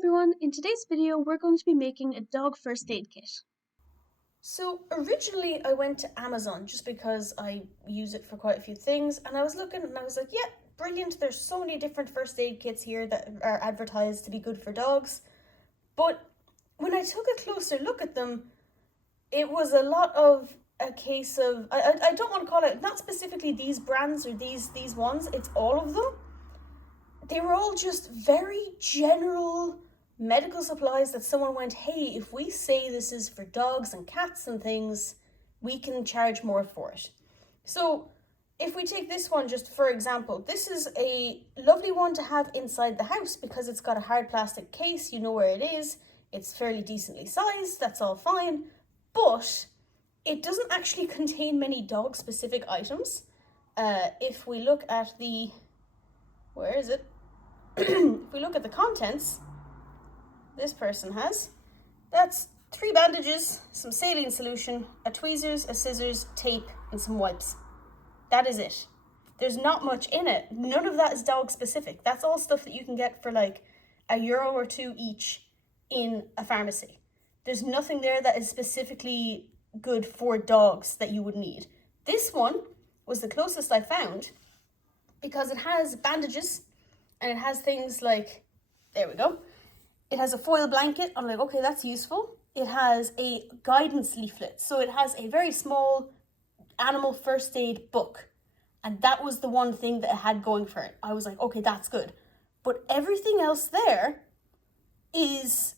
everyone, in today's video we're going to be making a dog first aid kit. So originally I went to Amazon just because I use it for quite a few things, and I was looking and I was like, yeah, brilliant, there's so many different first aid kits here that are advertised to be good for dogs. But when I took a closer look at them, it was a lot of a case of, I don't want to call it, not specifically these brands or these ones, it's all of them. They were all just very general medical supplies that someone went, hey, if we say this is for dogs and cats and things, we can charge more for it. So if we take this one just for example, this is a lovely one to have inside the house because it's got a hard plastic case, you know where it is, it's fairly decently sized, that's all fine, but it doesn't actually contain many dog specific items. If we look at the, where is it? If we look at the contents, this person has, that's 3 bandages, some saline solution, a tweezers, a scissors, tape, and some wipes. That is it. There's not much in it. None of that is dog specific. That's all stuff that you can get for like €1 or 2 each in a pharmacy. There's nothing there that is specifically good for dogs that you would need. This one was the closest I found because it has bandages and it has things like, there we go. It has a foil blanket. I'm like, okay, that's useful. It has a guidance leaflet. So it has a very small animal first aid book. And that was the one thing that it had going for it. I was like, okay, that's good. But everything else there is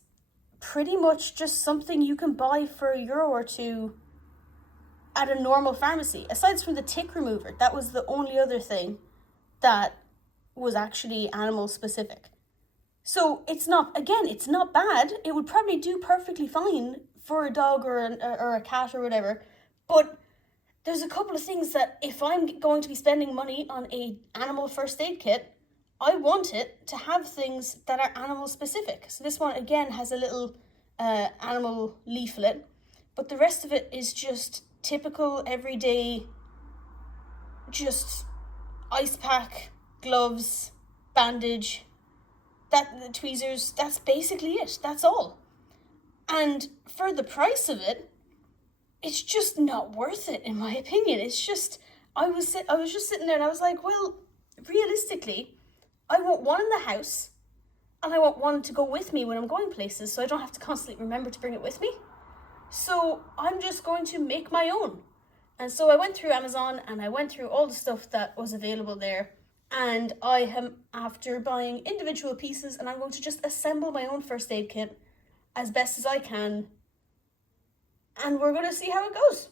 pretty much just something you can buy for €1 or 2 at a normal pharmacy. Aside from the tick remover, that was the only other thing that was actually animal specific. So it's not bad. It would probably do perfectly fine for a dog or a cat or whatever. But there's a couple of things that if I'm going to be spending money on a animal first aid kit, I want it to have things that are animal specific. So this one again has a little animal leaflet, but the rest of it is just typical everyday, just ice pack, gloves, bandage, the tweezers, that's basically it. That's all. And for the price of it, it's just not worth it in my opinion. It's just, I was just sitting there and I was like, well, realistically, I want one in the house and I want one to go with me when I'm going places so I don't have to constantly remember to bring it with me. So I'm just going to make my own. And so I went through Amazon and I went through all the stuff that was available there. And I am after buying individual pieces and I'm going to just assemble my own first aid kit as best as I can. And we're going to see how it goes.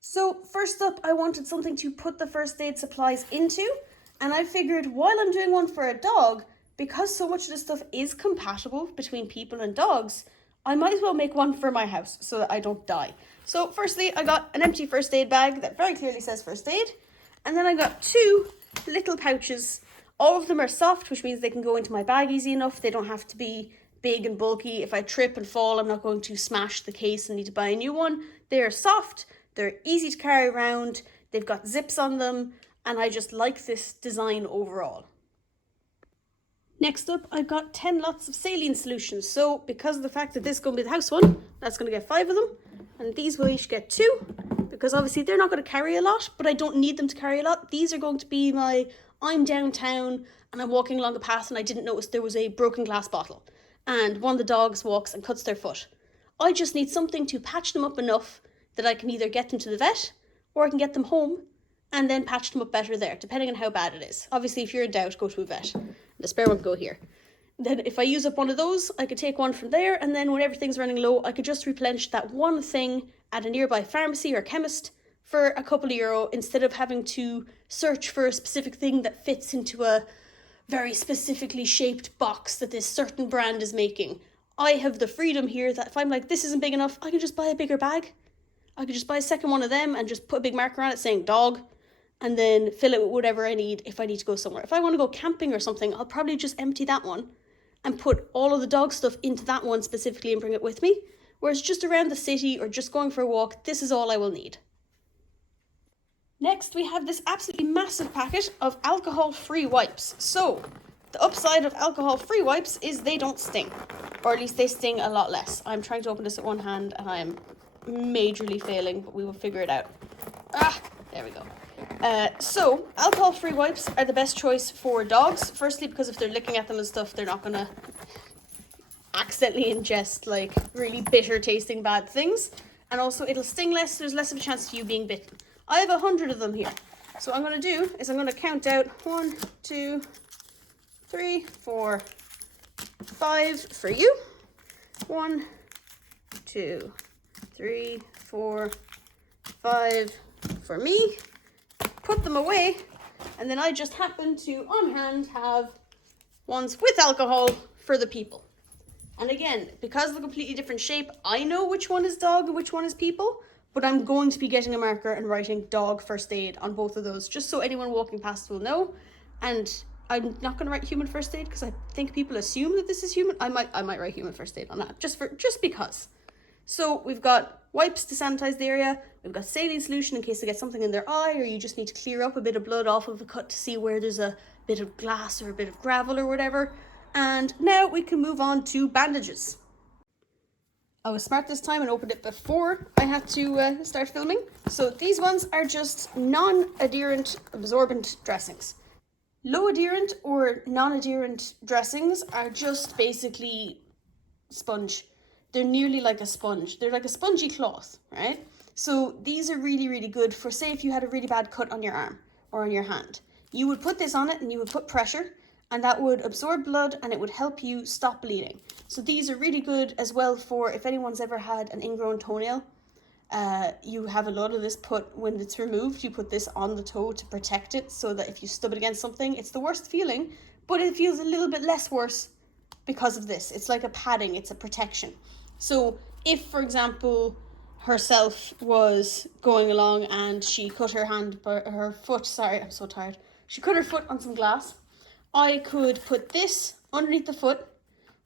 So first up, I wanted something to put the first aid supplies into. And I figured while I'm doing one for a dog, because so much of this stuff is compatible between people and dogs, I might as well make one for my house so that I don't die. So firstly, I got an empty first aid bag that very clearly says first aid. And then I got 2 little pouches. All of them are soft, which means they can go into my bag easy enough. They don't have to be big and bulky. If I trip and fall, I'm not going to smash the case and need to buy a new one. They are soft, they're easy to carry around, they've got zips on them, and I just like this design overall. Next up, I got 10 lots of saline solutions. So because of the fact that this is going to be the house one, that's going to get 5 of them. And these will each get 2, because obviously they're not going to carry a lot, but I don't need them to carry a lot. These are going to be my, I'm downtown and I'm walking along a path and I didn't notice there was a broken glass bottle. And one of the dogs walks and cuts their foot. I just need something to patch them up enough that I can either get them to the vet or I can get them home and then patch them up better there, depending on how bad it is. Obviously, if you're in doubt, go to a vet. The spare one can go here. Then if I use up one of those, I could take one from there, and then when everything's running low, I could just replenish that one thing at a nearby pharmacy or chemist for a couple of euro instead of having to search for a specific thing that fits into a very specifically shaped box that this certain brand is making. I have the freedom here that if I'm like, this isn't big enough, I can just buy a bigger bag. I could just buy a second one of them and just put a big marker on it saying dog, and then fill it with whatever I need if I need to go somewhere. If I want to go camping or something, I'll probably just empty that one and put all of the dog stuff into that one specifically and bring it with me. Whereas just around the city or just going for a walk, this is all I will need. Next, we have this absolutely massive packet of alcohol-free wipes. So The upside of alcohol-free wipes is they don't sting. Or at least they sting a lot less. I'm trying to open this with one hand and I am majorly failing, but we will figure it out. There we go. So, alcohol-free wipes are the best choice for dogs. Firstly, because if they're licking at them and stuff, they're not going to accidentally ingest, like, really bitter-tasting bad things. And also, it'll sting less, so there's less of a chance of you being bitten. I have 100 of them here. So what I'm going to do is I'm going to count out 1, 2, 3, 4, 5 for you. 1, 2, 3, 4, 5 for me. Put them away, and then I just happen to, on hand, have ones with alcohol for the people. And again, because of the completely different shape, I know which one is dog and which one is people, but I'm going to be getting a marker and writing dog first aid on both of those, just so anyone walking past will know. And I'm not going to write human first aid because I think people assume that this is human. I might write human first aid on that, just because. So we've got wipes to sanitize the area, we've got saline solution in case they get something in their eye, or you just need to clear up a bit of blood off of a cut to see where there's a bit of glass or a bit of gravel or whatever. And now we can move on to bandages. I was smart this time and opened it before I had to start filming. So these ones are just non-adherent absorbent dressings. Low adherent or non-adherent dressings are just basically sponge. They're nearly like a sponge. They're like a spongy cloth, right? So these are really, really good for, say, if you had a really bad cut on your arm or on your hand. You would put this on it and you would put pressure, and that would absorb blood and it would help you stop bleeding. So these are really good as well for if anyone's ever had an ingrown toenail. You have a lot of this put, when it's removed, you put this on the toe to protect it so that if you stub it against something, it's the worst feeling, but it feels a little bit less worse because of this. It's like a padding, it's a protection. So if, for example, herself was going along and she cut her foot, sorry, I'm so tired. She cut her foot on some glass. I could put this underneath the foot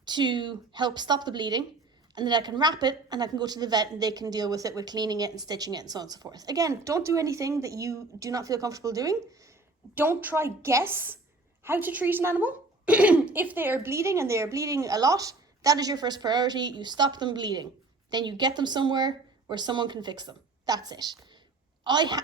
to help stop the bleeding, and then I can wrap it and I can go to the vet and they can deal with it with cleaning it and stitching it and so on and so forth. Again, don't do anything that you do not feel comfortable doing. Don't try guess how to treat an animal. If they are bleeding and they are bleeding a lot, that is your first priority. You stop them bleeding. Then you get them somewhere where someone can fix them. That's it. I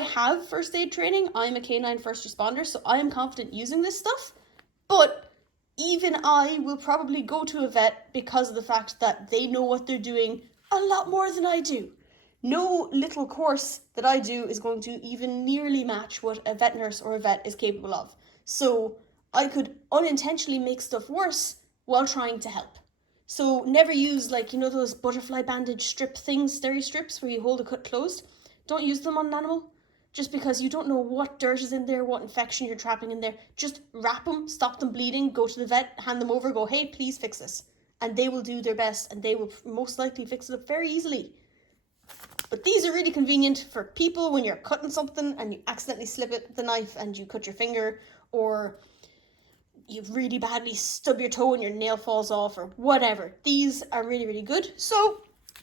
have first aid training. I'm a canine first responder, so I am confident using this stuff. But even I will probably go to a vet because of the fact that they know what they're doing a lot more than I do. No little course that I do is going to even nearly match what a vet nurse or a vet is capable of. So I could unintentionally make stuff worse while trying to help. So never use, like, you know, those butterfly bandage strip things, steri strips where you hold a cut closed. Don't use them on an animal. Just because you don't know what dirt is in there, what infection you're trapping in there. Just wrap them, stop them bleeding, go to the vet, hand them over, go, hey, please fix this. And they will do their best and they will most likely fix it up very easily. But these are really convenient for people when you're cutting something and you accidentally slip the knife and you cut your finger, or you really badly stub your toe and your nail falls off, or whatever. These are really, really good. So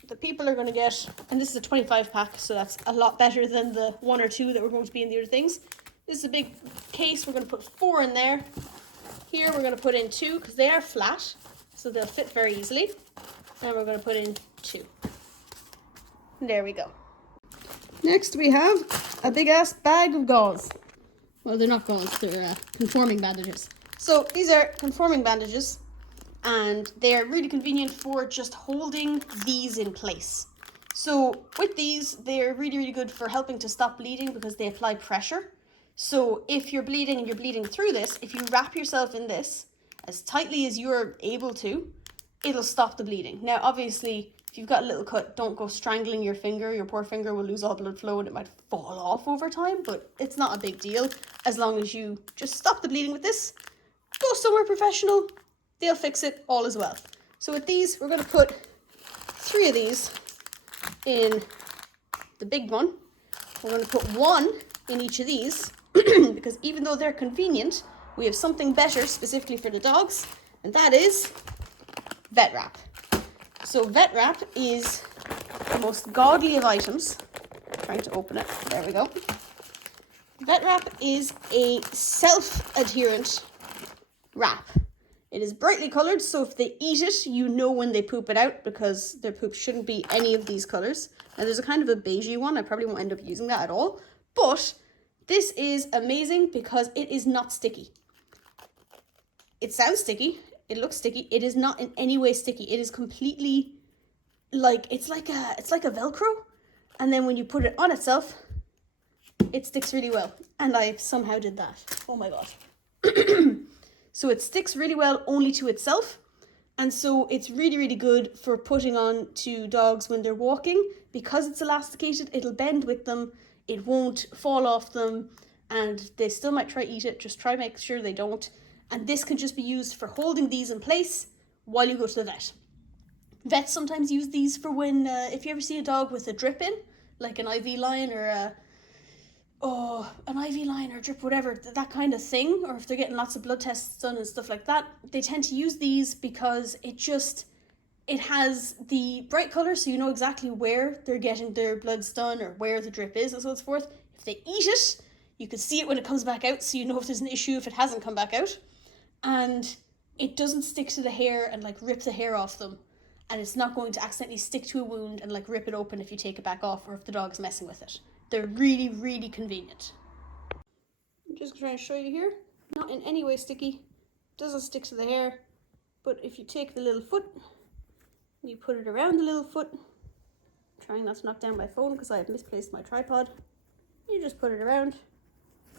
the people are going to get, and this is a 25 pack, so that's a lot better than the 1 or 2 that were going to be in the other things. This is a big case. We're going to put 4 in there. Here we're going to put in 2 because they are flat, so they'll fit very easily. And we're going to put in 2. There we go. Next we have a big ass bag of gauze. Well, they're not gauze, they're conforming bandages. So these are conforming bandages, and they are really convenient for just holding these in place. So with these, they're really, really good for helping to stop bleeding because they apply pressure. So if you're bleeding and you're bleeding through this, if you wrap yourself in this as tightly as you're able to, it'll stop the bleeding. Now, obviously, if you've got a little cut, don't go strangling your finger. Your poor finger will lose all blood flow and it might fall off over time, but it's not a big deal as long as you just stop the bleeding with this. Go somewhere professional, they'll fix it all as well. So with these, we're going to put 3 of these in the big one. We're going to put 1 in each of these because even though they're convenient, we have something better specifically for the dogs, and that is vet wrap. So vet wrap is the most godly of items. trying to open it. There we go. Vet wrap is a self-adherent wrap. It is brightly coloured, so if they eat it, you know when they poop it out, because their poop shouldn't be any of these colours. Now there's a kind of a beigey one. I probably won't end up using that at all. But this is amazing because it is not sticky. It sounds sticky. It looks sticky. It is not in any way sticky. It is completely like, it's like a Velcro. And then when you put it on itself, it sticks really well. And I somehow did that. Oh my God. So it sticks really well only to itself. And so it's really, really good for putting on to dogs when they're walking. Because it's elasticated, it'll bend with them. It won't fall off them. And they still might try to eat it. Just try to make sure they don't. And this can just be used for holding these in place while you go to the vet. Vets sometimes use these for when, if you ever see a dog with a drip in, like an IV line or an IV line or drip, whatever, that kind of thing, or if they're getting lots of blood tests done and stuff like that, they tend to use these because it has the bright colour, so you know exactly where they're getting their bloods done or where the drip is and so forth. If they eat it, you can see it when it comes back out, so you know if there's an issue if it hasn't come back out. And it doesn't stick to the hair and like rip the hair off them. And it's not going to accidentally stick to a wound and like rip it open if you take it back off or if the dog's messing with it. They're really, really convenient. I'm just trying to show you here. Not in any way sticky. Doesn't stick to the hair. But if you take the little foot, you put it around the little foot. I'm trying not to knock down my phone because I have misplaced my tripod. You just put it around.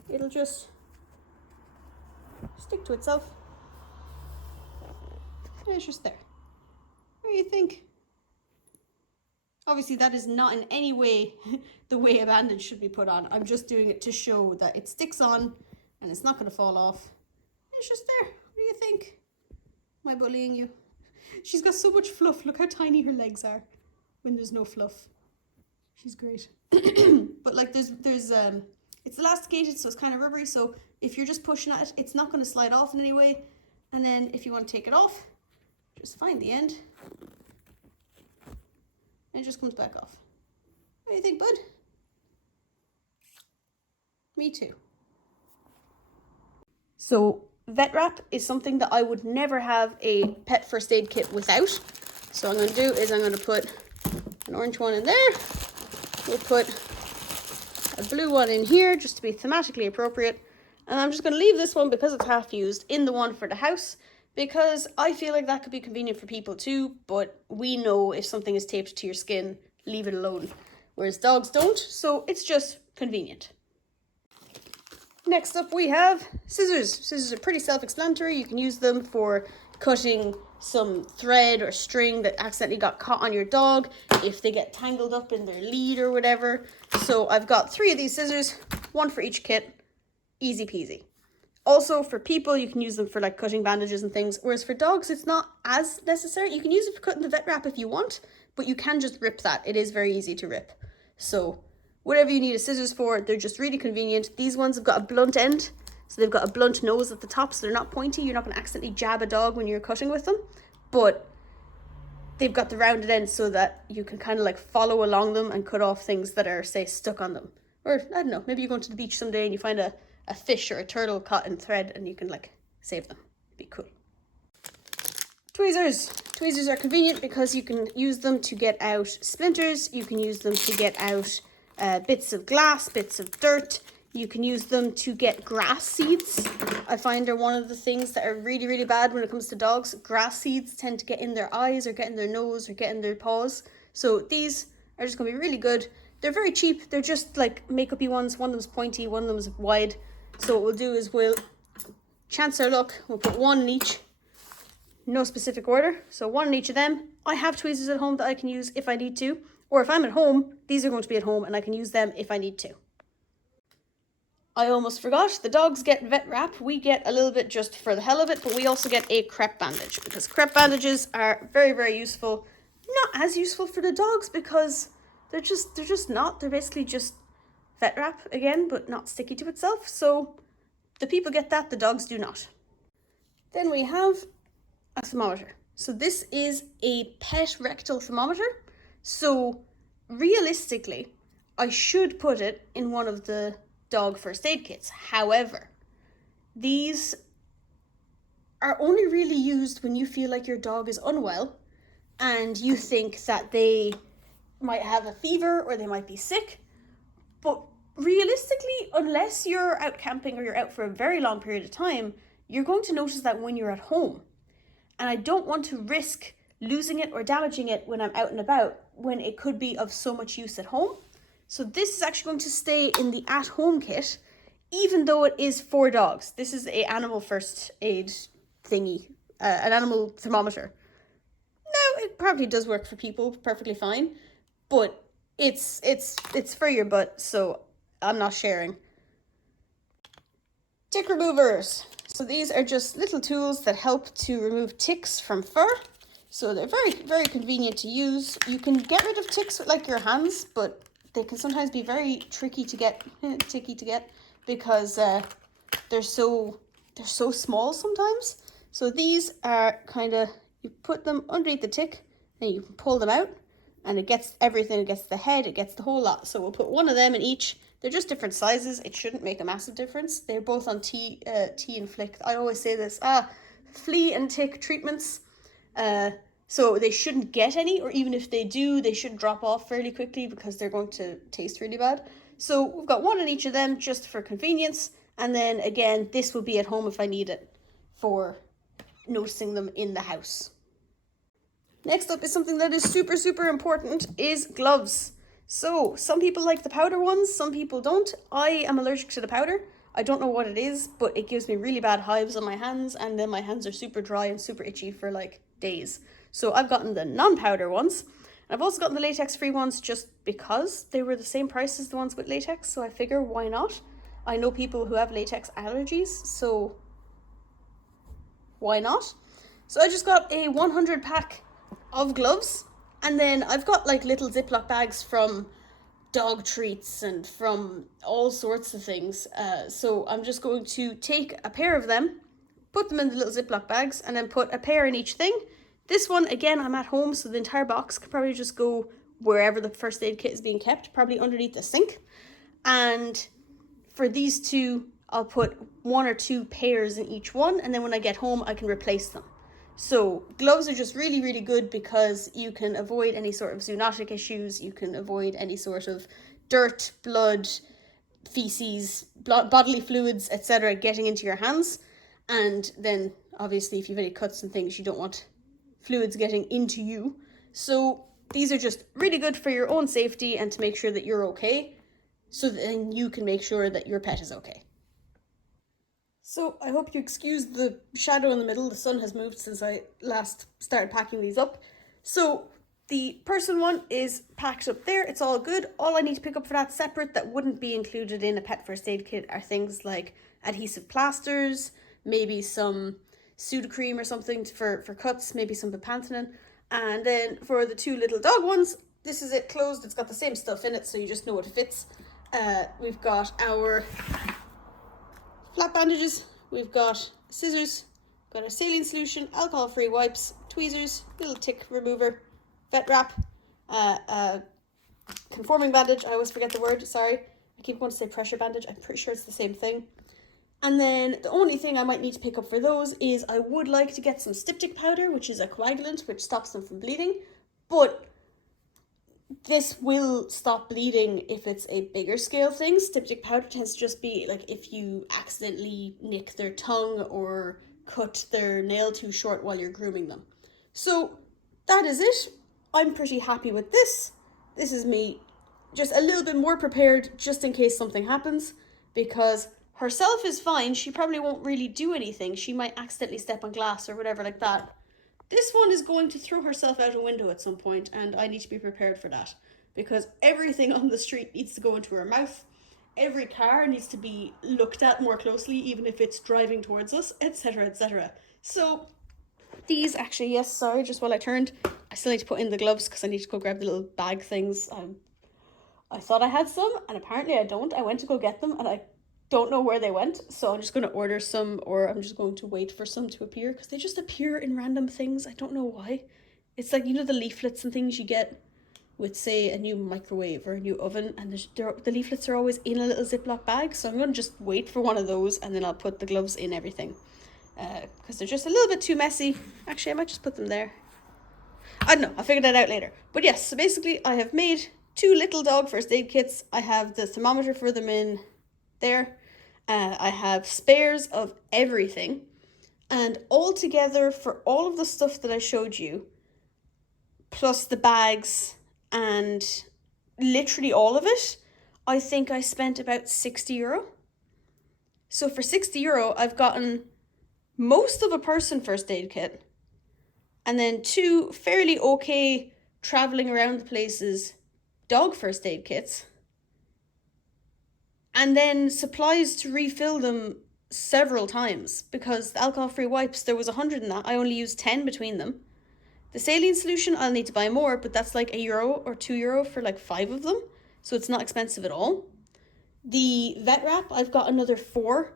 It'll just stick to itself. And it's just there. What do you think? Obviously that is not in any way the way a bandage should be put on. I'm just doing it to show that it sticks on and it's not going to fall off. It's just there. What do you think? Am I bullying you? She's got so much fluff. Look how tiny her legs are when there's no fluff. She's great. But like there's it's elasticated, so it's kind of rubbery, so if you're just pushing at it, it's not going to slide off in any way. And then if you want to take it off, just find the end. And it just comes back off. What do you think, bud? Me too. So vet wrap is something that I would never have a pet first aid kit without. So what I'm going to do is I'm going to put an orange one in there. We'll put a blue one in here just to be thematically appropriate. And I'm just going to leave this one, because it's half used, in the one for the house. Because I feel like that could be convenient for people too, but we know if something is taped to your skin, leave it alone. Whereas dogs don't, so it's just convenient. Next up we have scissors. Scissors are pretty self-explanatory. You can use them for cutting some thread or string that accidentally got caught on your dog, if they get tangled up in their lead or whatever. So I've got 3 of these scissors, 1 for each kit, easy peasy. Also, for people, you can use them for like cutting bandages and things, whereas for dogs, it's not as necessary. You can use it for cutting the vet wrap if you want, but you can just rip that. It is very easy to rip. So whatever you need a scissors for, they're just really convenient. These ones have got a blunt end, so they've got a blunt nose at the top, so they're not pointy. You're not going to accidentally jab a dog when you're cutting with them, but they've got the rounded end so that you can kind of like follow along them and cut off things that are, say, stuck on them. Or, I don't know, maybe you're going to the beach someday and you find a fish or a turtle caught in thread and you can like save them. Be cool. Tweezers. Tweezers are convenient because you can use them to get out splinters. You can use them to get out bits of glass, bits of dirt. You can use them to get grass seeds. I find they're one of the things that are really, really bad when it comes to dogs. Grass seeds tend to get in their eyes or get in their nose or get in their paws. So these are just going to be really good. They're very cheap. They're just like makeup-y ones. One of them's pointy, one of them's wide. So what we'll do is we'll chance our luck. We'll put 1 in each. No specific order. So 1 in each of them. I have tweezers at home that I can use if I need to. Or if I'm at home, these are going to be at home and I can use them if I need to. I almost forgot. The dogs get vet wrap. We get a little bit just for the hell of it, but we also get a crepe bandage because crepe bandages are very, very useful. Not as useful for the dogs because they're just not. They're basically just vet wrap again, but not sticky to itself. So the people get that, the dogs do not. Then we have a thermometer. So this is a pet rectal thermometer. So realistically, I should put it in one of the dog first aid kits. However, these are only really used when you feel like your dog is unwell and you think that they might have a fever or they might be sick. But realistically, unless you're out camping or you're out for a very long period of time, you're going to notice that when you're at home. And I don't want to risk losing it or damaging it when I'm out and about, when it could be of so much use at home. So this is actually going to stay in the at-home kit, even though it is for dogs. This is a animal first aid thingy, an animal thermometer. Now, it probably does work for people perfectly fine, but it's for your butt, so I'm not sharing. Tick removers. So these are just little tools that help to remove ticks from fur. So they're very, very convenient to use. You can get rid of ticks with like your hands, but they can sometimes be very tricky to get, because they're so small sometimes. So these are kind of, you put them underneath the tick, and you can pull them out, and it gets everything. It gets the head, it gets the whole lot. So we'll put one of them in each. They're just different sizes. It shouldn't make a massive difference. They're both on tea and flick. I always say this, flea and tick treatments. So they shouldn't get any, or even if they do, they should drop off fairly quickly because they're going to taste really bad. So we've got one in each of them just for convenience. And then again, this will be at home if I need it for noticing them in the house. Next up is something that is super, super important, is gloves. So some people like the powder ones, some people don't. I am allergic to the powder. I don't know what it is, but it gives me really bad hives on my hands, and then my hands are super dry and super itchy for like days. So I've gotten the non-powder ones. I've also gotten the latex-free ones just because they were the same price as the ones with latex, so I figure why not? I know people who have latex allergies, so why not? So I just got a 100 pack of gloves, and then I've got like little Ziploc bags from dog treats and from all sorts of things. So I'm just going to take a pair of them, put them in the little Ziploc bags, and then put a pair in each thing. This one, again, I'm at home, so the entire box could probably just go wherever the first aid kit is being kept, probably underneath the sink. And for these two, I'll put 1 or 2 pairs in each one, and then when I get home, I can replace them. So gloves are just really, really good because you can avoid any sort of zoonotic issues. You can avoid any sort of dirt, blood, feces, bodily fluids, etc. getting into your hands. And then obviously if you have any cuts and things, you don't want fluids getting into you. So these are just really good for your own safety and to make sure that you're okay, so then you can make sure that your pet is okay. So I hope you excuse the shadow in the middle. The sun has moved since I last started packing these up. So the person one is packed up there. It's all good. All I need to pick up for that separate that wouldn't be included in a pet first aid kit are things like adhesive plasters, maybe some Sudocrem or something for cuts, maybe some Bepanthenone. And then for the 2 little dog ones, this is it closed. It's got the same stuff in it, so you just know what fits. We've got our flat bandages, we've got scissors, got a saline solution, alcohol-free wipes, tweezers, little tick remover, vet wrap, conforming bandage, I always forget the word, sorry. I keep wanting to say pressure bandage, I'm pretty sure it's the same thing. And then the only thing I might need to pick up for those is I would like to get some Styptic Powder, which is a coagulant, which stops them from bleeding, but this will stop bleeding if it's a bigger scale thing. Styptic powder tends to just be like if you accidentally nick their tongue or cut their nail too short while you're grooming them. So that is it. I'm pretty happy with this. This is me just a little bit more prepared just in case something happens, because herself is fine. She probably won't really do anything. She might accidentally step on glass or whatever like that. This one is going to throw herself out a window at some point, and I need to be prepared for that, because everything on the street needs to go into her mouth. Every car needs to be looked at more closely, even if it's driving towards us, etc., etc. So these actually, yes, sorry, just while I turned, I still need to put in the gloves because I need to go grab the little bag things. I thought I had some, and apparently I don't. I went to go get them, and I don't know where they went, so I'm just going to order some, or I'm just going to wait for some to appear, because they just appear in random things. I don't know why. It's like, you know, the leaflets and things you get with, say, a new microwave or a new oven, and the leaflets are always in a little Ziploc bag, so I'm going to just wait for one of those, and then I'll put the gloves in everything. Because they're just a little bit too messy. Actually, I might just put them there. I don't know, I'll figure that out later. But yes, so basically I have made 2 little dog first aid kits. I have the thermometer for them in there. I have spares of everything. And all together, for all of the stuff that I showed you, plus the bags and literally all of it, I think I spent about €60. So for €60, I've gotten most of a person first aid kit, and then 2 fairly okay traveling around the places dog first aid kits, and then supplies to refill them several times, because the alcohol-free wipes, there was 100 in that. I only used 10 between them. The saline solution, I'll need to buy more, but that's like €1 or €2 for like 5 of them, so it's not expensive at all. The vet wrap, I've got another 4.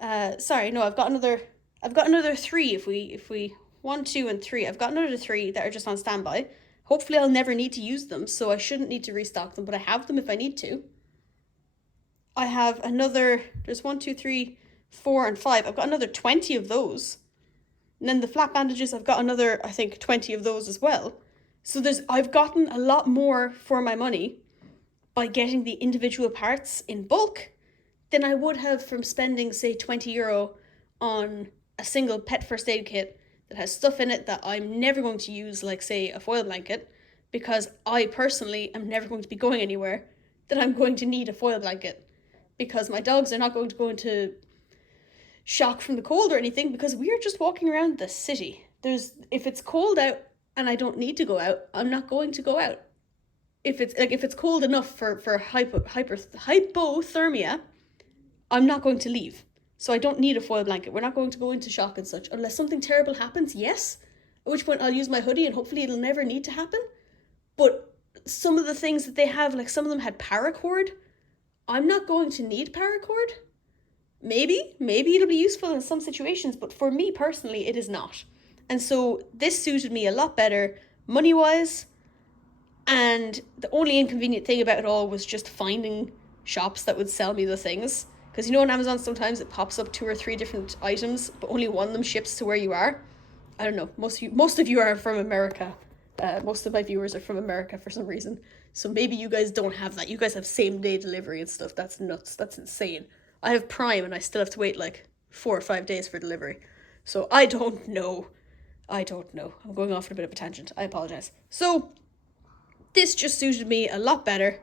I've got another 3 if we 1, 2, and 3. I've got another 3 that are just on standby. Hopefully I'll never need to use them, so I shouldn't need to restock them, but I have them if I need to. I have another, there's 1, 2, 3, 4, and 5. I've got another 20 of those. And then the flat bandages, I've got another, I think, 20 of those as well. So I've gotten a lot more for my money by getting the individual parts in bulk than I would have from spending, say, €20 on a single pet first aid kit that has stuff in it that I'm never going to use, like, say, a foil blanket, because I personally am never going to be going anywhere that I'm going to need a foil blanket, because my dogs are not going to go into shock from the cold or anything, because we are just walking around the city. If it's cold out and I don't need to go out, I'm not going to go out. If it's cold enough for hypothermia, I'm not going to leave. So I don't need a foil blanket. We're not going to go into shock and such, unless something terrible happens, yes, at which point I'll use my hoodie and hopefully it'll never need to happen. But some of the things that they have, like some of them had paracord, I'm not going to need paracord. Maybe it'll be useful in some situations, but for me personally, it is not. And so this suited me a lot better money-wise, and the only inconvenient thing about it all was just finding shops that would sell me the things. Because on Amazon sometimes it pops up 2 or 3 different items, but only one of them ships to where you are. I don't know, most of you are from America. Most of my viewers are from America for some reason. So maybe you guys don't have that. You guys have same-day delivery and stuff. That's nuts. That's insane. I have Prime and I still have to wait like 4 or 5 days for delivery. So I don't know. I'm going off on a bit of a tangent. I apologize. So this just suited me a lot better.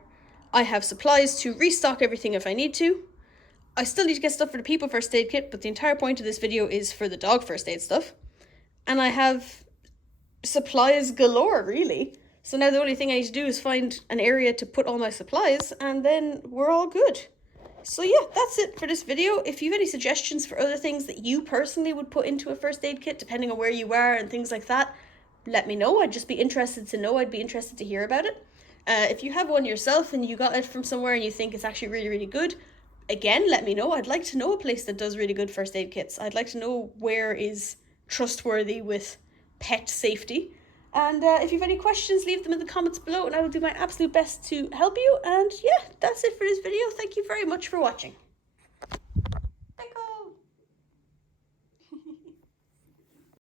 I have supplies to restock everything if I need to. I still need to get stuff for the people first aid kit, but the entire point of this video is for the dog first aid stuff. And I have supplies galore, really. So now the only thing I need to do is find an area to put all my supplies, and then we're all good. So yeah, that's it for this video. If you have any suggestions for other things that you personally would put into a first aid kit, depending on where you are and things like that, let me know. I'd just be interested to know. I'd be interested to hear about it. If you have one yourself and you got it from somewhere and you think it's actually really, really good, again, let me know. I'd like to know a place that does really good first aid kits. I'd like to know where is trustworthy with pet safety. And if you have any questions, leave them in the comments below and I will do my absolute best to help you. And yeah, that's it for this video. Thank you very much for watching.